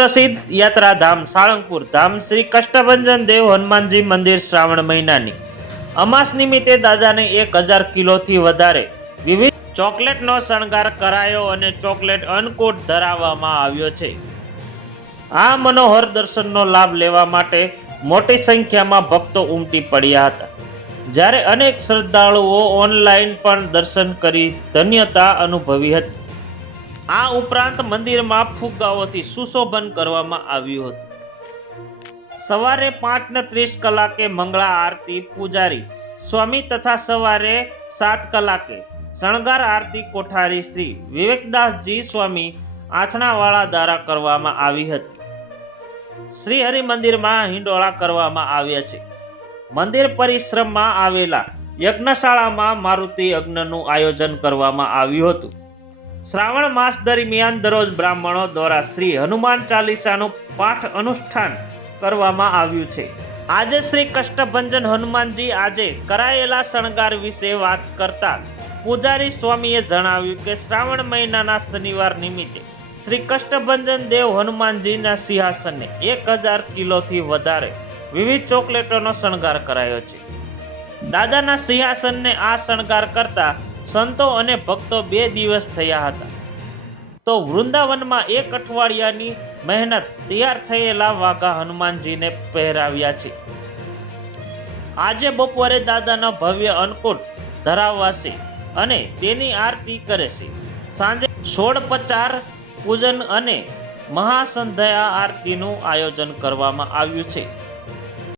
સુપ્રસિદ્ધ યાત્રાધામ સાળંગપુર ધામ શ્રી કષ્ટભંજન દેવ હનુમાનજી મંદિર શ્રાવણ મહિનાની અમાસ નિમિત્તે દાદાને 1000 કિલોથી વધારે વિવિધ ચોકલેટનો શણગાર કરાયો અને ચોકલેટ અન્નકૂટ ધરાવવામાં આવ્યો છે। આ મનોહર દર્શનનો લાભ લેવા માટે મોટી સંખ્યામાં ભક્તો ઉમટી પડ્યા હતા, જ્યારે અનેક શ્રદ્ધાળુઓ ઓનલાઈન પણ દર્શન કરી ધન્યતા અનુભવી હતી। આ ઉપરાંત મંદિરમાં ફુગ્ગાઓથી સુશોભન કરવામાં આવ્યું હતું। સવારે 5:30 કલાકે મંગળા આરતી પૂજારી સ્વામી તથા સવારે 7 કલાકે શણગાર આરતી કોઠારી શ્રી વિવેકદાસજી સ્વામી આછણાવાળા દ્વારા કરવામાં આવી હતી। શ્રી હરિ મંદિરમાં હિંડોળા કરવામાં આવ્યા છે। મંદિર પરિસરમાં આવેલા યજ્ઞશાળામાં મારુતિ યજ્ઞનું આયોજન કરવામાં આવ્યું હતું। શ્રાવણ માસ દરમિયાન દરરોજ બ્રાહ્મણો દ્વારા શ્રી હનુમાન ચાલીસાનું પાઠ અનુષ્ઠાન કરવામાં આવ્યું છે। આજે શ્રી કષ્ટભંજન હનુમાનજી આજે કરાયેલા શણગાર વિશે વાત કરતા પૂજારી સ્વામીએ જણાવ્યું કે શ્રાવણ મહિનાના શનિવાર નિમિત્તે શ્રી કષ્ટભંજન દેવ હનુમાનજીના સિંહાસનને 1000 કિલોથી વધારે વિવિધ ચોકલેટોનો શણગાર કરાયો છે। દાદાના સિંહાસનને આ શણગાર કરતા સંતો અને ભક્તો 2 દિવસ થયા હતા, તો વૃંદાવનમાં 1 અઠવાડિયાની મહેનત તૈયાર થયેલા વાઘા હનુમાનજીને પહેરાવ્યા છે। આજે બપોરે દાદાનો ભવ્ય અન્નકૂટ ધરાવાશે અને તેની આરતી કરે છે। સાંજે 16:50 પૂજન અને મહાસંધ્યા આરતીનું આયોજન કરવામાં આવ્યું છે।